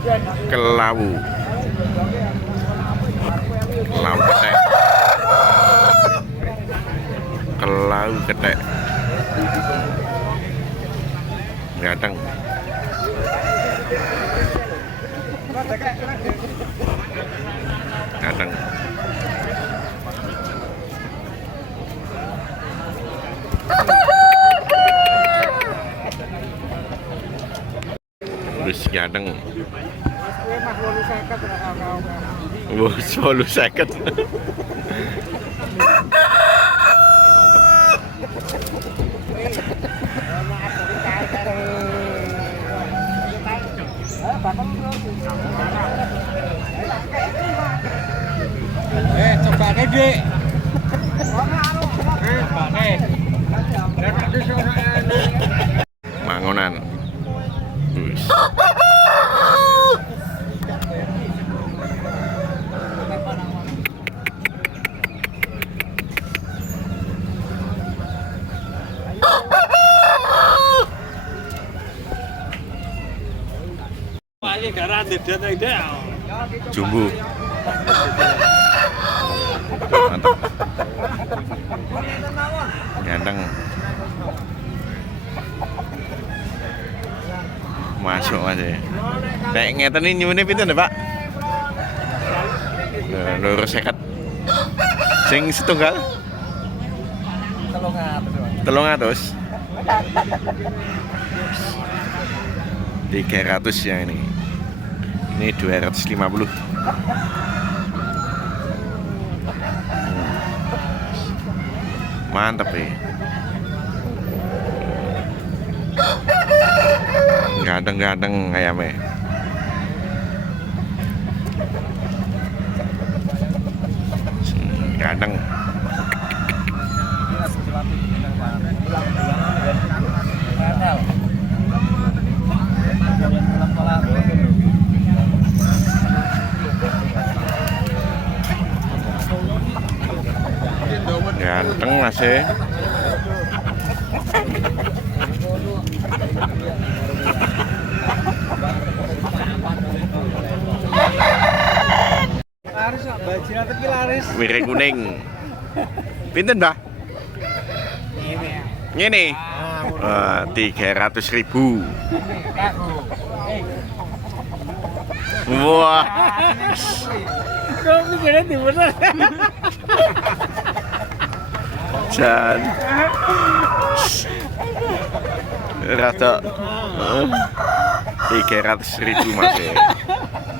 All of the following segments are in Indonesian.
Kelawu. Kelawu ketek. Kelawu ketek. Ganteng. Ganteng. Wis ganteng. Wis 50. Coba Dik. Mangonan. Wis. Jumbo. Mantap. Ganteng. Masuk Mas ya. Nek ngeten iki nyuwune pinten, Pak? Loro 50. Sing setunggal? 300. 300 ya ini. Ini 250. Mantap ya. Ganteng-ganteng ayamnya. Ganteng. Ganteng Mas ya. Laris kok bajiran tapi laris. Miring kuning. Pinten, Mbah? Ngene. 300.000. Wah. Kok mikirnya di mana? Jan. Rata 300.000 Mas ya.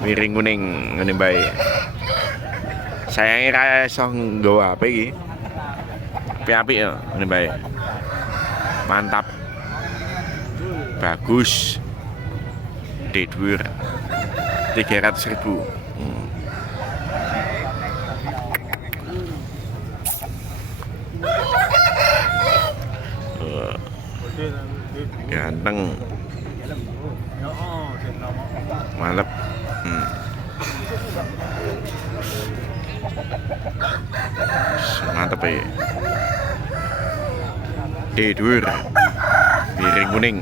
Miring kuning ngene bae. Sayange ra iso nggawa apa iki. Apik-apik ya ngene bae. Mantap. Bagus. Dhuwur. 300.000. Ganteng. Mantap. Mantap ya. Dhuwur. Miring kuning.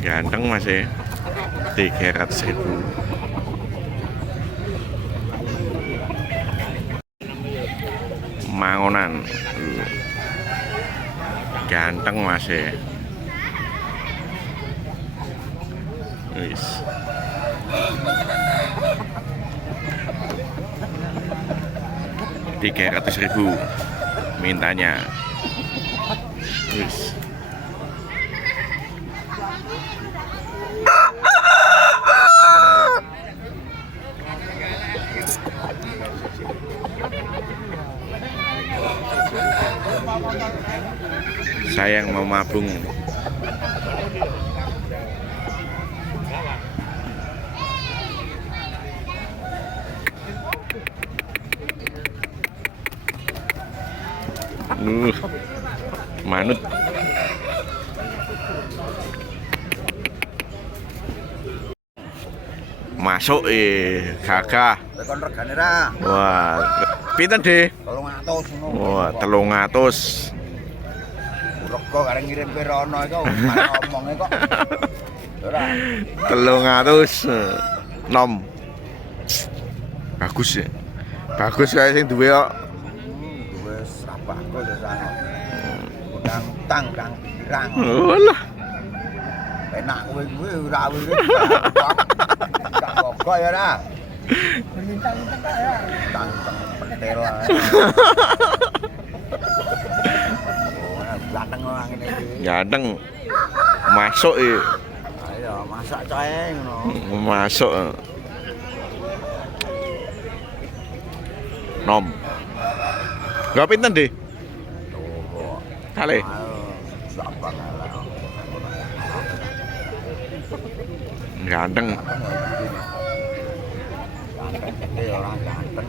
Ganteng Mas ya. 300.000. Mangonan. Ganteng Mas ya. Wis. Rp300.000 mintanya. Wis. Saya yang mau mabung. Manut. Masuk gagah. Tekon regane ra. Wah, pinten, Dik? 300 ngono. Wah, 300. Rego kareng ngirim ke rono iku, malah omonge kok. nom. Bagus ya. Bagus kayak sing duwe kok. Wes ra bagus ya sana. Udang tang kang pirang. Walah. Enak kowe kuwi ora wis. Kak kok ya ra. Bintang-bintang kak ya. Bintang pentil. Ganteng orang ini. Ganteng. Masuk ya. Ayo masak coy ngono. Masuk. Nom. Gak pinten deh. Kali. Ganteng. Ganteng orang ganteng.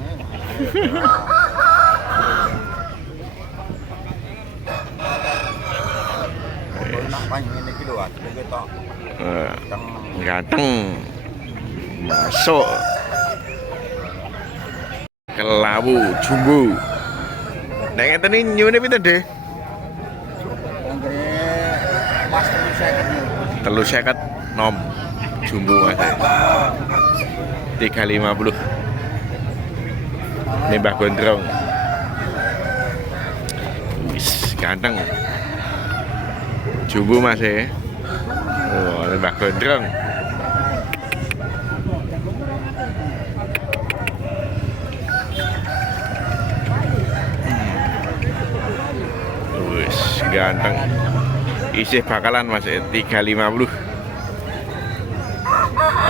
Nak panjang ini kilo asli kita. Ganteng. Masuk. Kelabu, jumbo. Nek ngeten iki nyuwune pinten, Deh? Pas 350 nom jumbo Mas. 350. Ini Mbah Gondrong. Wis ganteng. Jumbo Mas ya. Oh, ini Mbah Gondrong. Wis ganteng. Isih bakalan Mas 350.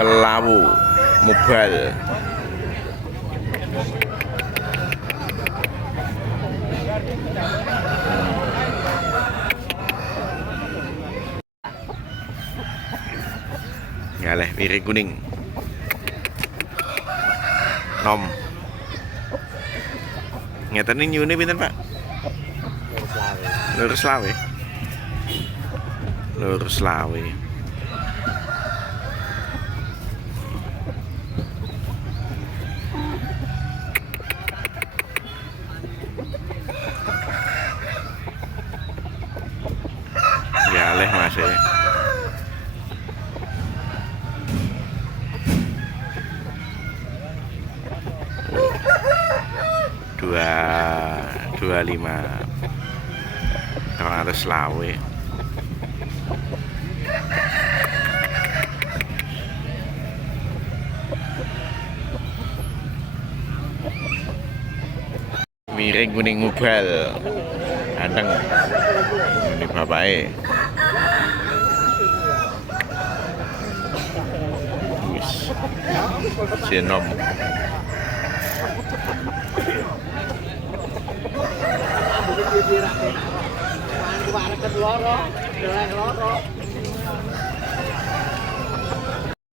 Kelabu mobile. Ngaleh piring kuning. Nom. Ngeten ini nyune pinten, Pak? Lurus lawe. Lurus lawe. Ngaleh Mas ya. Dua lima 200 lawe. Miring kuning mubal. Ganteng. Ini bapaknya. Wis. Sinom. Kedua,